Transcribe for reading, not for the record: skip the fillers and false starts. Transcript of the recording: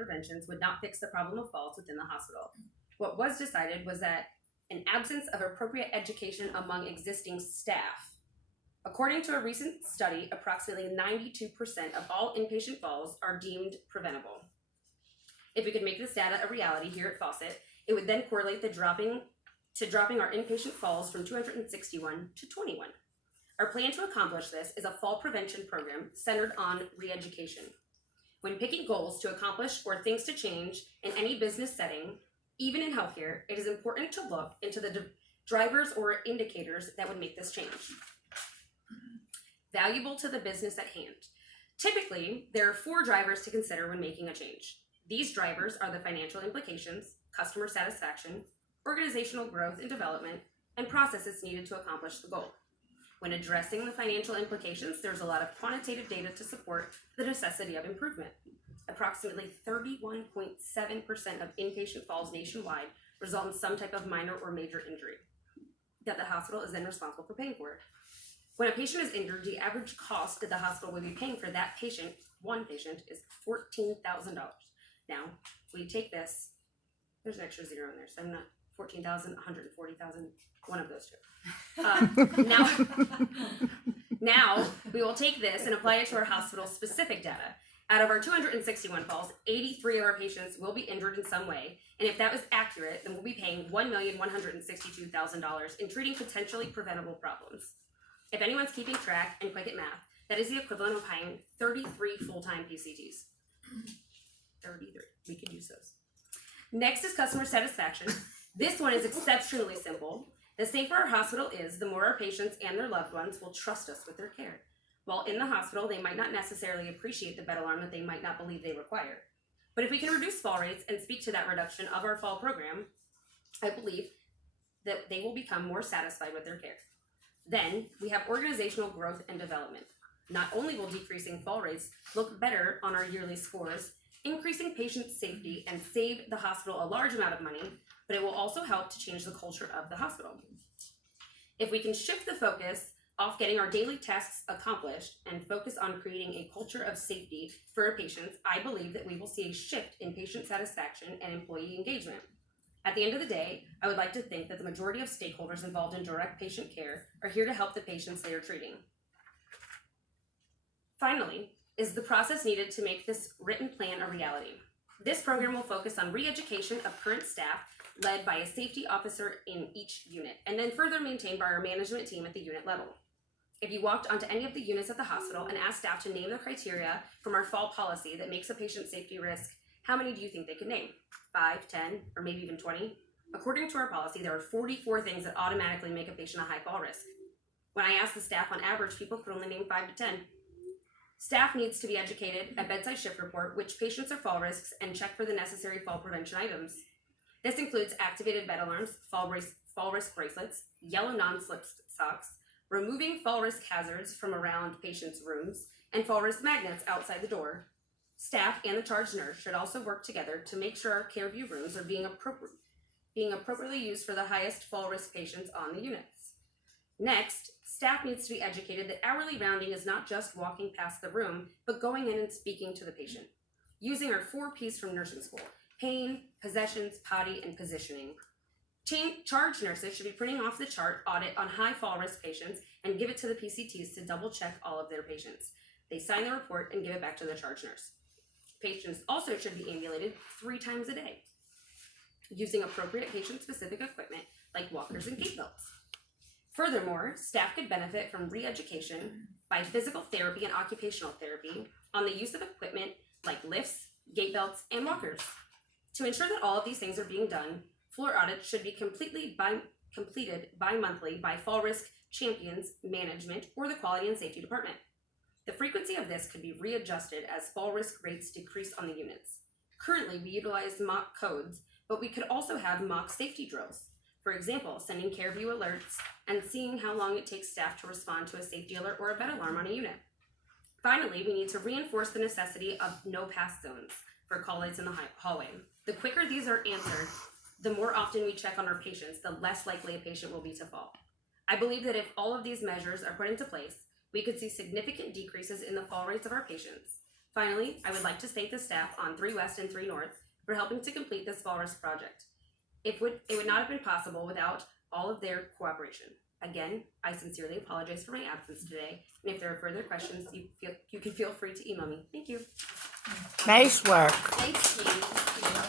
interventions would not fix the problem of falls within the hospital. What was decided was that an absence of appropriate education among existing staff. According to a recent study, approximately 92% of all inpatient falls are deemed preventable. If we could make this data a reality here at Fawcett, it would then correlate the dropping our inpatient falls from 261 to 21. Our plan to accomplish this is a fall prevention program centered on re-education. When picking goals to accomplish or things to change in any business setting, even in healthcare, it is important to look into the drivers or indicators that would make this change. Valuable to the business at hand. Typically, there are 4 drivers to consider when making a change. These drivers are the financial implications, customer satisfaction, organizational growth and development, and processes needed to accomplish the goal. When addressing the financial implications, there's a lot of quantitative data to support the necessity of improvement. Approximately 31.7% of inpatient falls nationwide result in some type of minor or major injury that the hospital is then responsible for paying for. When a patient is injured, the average cost that the hospital will be paying for that patient, one patient, is $14,000. Now, we take this, there's an extra zero in there, so I'm not 14,000, 140,000, one of those two. Now, we will take this and apply it to our hospital's specific data. Out of our 261 falls, 83 of our patients will be injured in some way, and if that was accurate, then we'll be paying $1,162,000 in treating potentially preventable problems. If anyone's keeping track and quick at math, that is the equivalent of hiring 33 full-time PCTs. 33. We could use those. Next is customer satisfaction. This one is exceptionally simple. The safer our hospital is, the more our patients and their loved ones will trust us with their care. While in the hospital, they might not necessarily appreciate the bed alarm that they might not believe they require. But if we can reduce fall rates and speak to that reduction of our fall program, I believe that they will become more satisfied with their care. Then we have organizational growth and development. Not only will decreasing fall rates look better on our yearly scores, increasing patient safety and save the hospital a large amount of money, but it will also help to change the culture of the hospital. If we can shift the focus off getting our daily tasks accomplished and focus on creating a culture of safety for our patients, I believe that we will see a shift in patient satisfaction and employee engagement. At the end of the day, I would like to think that the majority of stakeholders involved in direct patient care are here to help the patients they are treating. Finally, is the process needed to make this written plan a reality. This program will focus on re-education of current staff led by a safety officer in each unit, and then further maintained by our management team at the unit level. If you walked onto any of the units at the hospital and asked staff to name the criteria from our fall policy that makes a patient safety risk, how many do you think they could name? 5, 10, or maybe even 20? According to our policy, there are 44 things that automatically make a patient a high fall risk. When I asked the staff, on average, people could only name 5 to 10. Staff needs to be educated at bedside shift report which patients are fall risks and check for the necessary fall prevention items. This includes activated bed alarms, fall risk bracelets, yellow non-slip socks, removing fall risk hazards from around patients' rooms, and fall risk magnets outside the door. Staff and the charge nurse should also work together to make sure our CareView rooms are being appropriately used for the highest fall risk patients on the units. Next, staff needs to be educated that hourly rounding is not just walking past the room, but going in and speaking to the patient. Using our 4 Ps from nursing school: pain, possessions, potty, and positioning. Charge nurses should be printing off the chart audit on high fall risk patients and give it to the PCTs to double check all of their patients. They sign the report and give it back to the charge nurse. Patients also should be ambulated 3 times a day, using appropriate patient-specific equipment like walkers and gait belts. Furthermore, staff could benefit from re-education by physical therapy and occupational therapy on the use of equipment like lifts, gait belts, and walkers. To ensure that all of these things are being done, floor audits should be completed bi-monthly by fall risk champions, management, or the quality and safety department. The frequency of this could be readjusted as fall risk rates decrease on the units. Currently, we utilize mock codes, but we could also have mock safety drills. For example, sending CareView alerts and seeing how long it takes staff to respond to a safety alert or a bed alarm on a unit. Finally, we need to reinforce the necessity of no pass zones for call lights in the hallway. The quicker these are answered, the more often we check on our patients, the less likely a patient will be to fall. I believe that if all of these measures are put into place, we could see significant decreases in the fall rates of our patients. Finally, I would like to thank the staff on 3 West and 3 North for helping to complete this Walrus project. It would not have been possible without all of their cooperation. Again, I sincerely apologize for my absence today, and if there are further questions, you can feel free to email me. Thank you. Nice work. Thanks, Katie.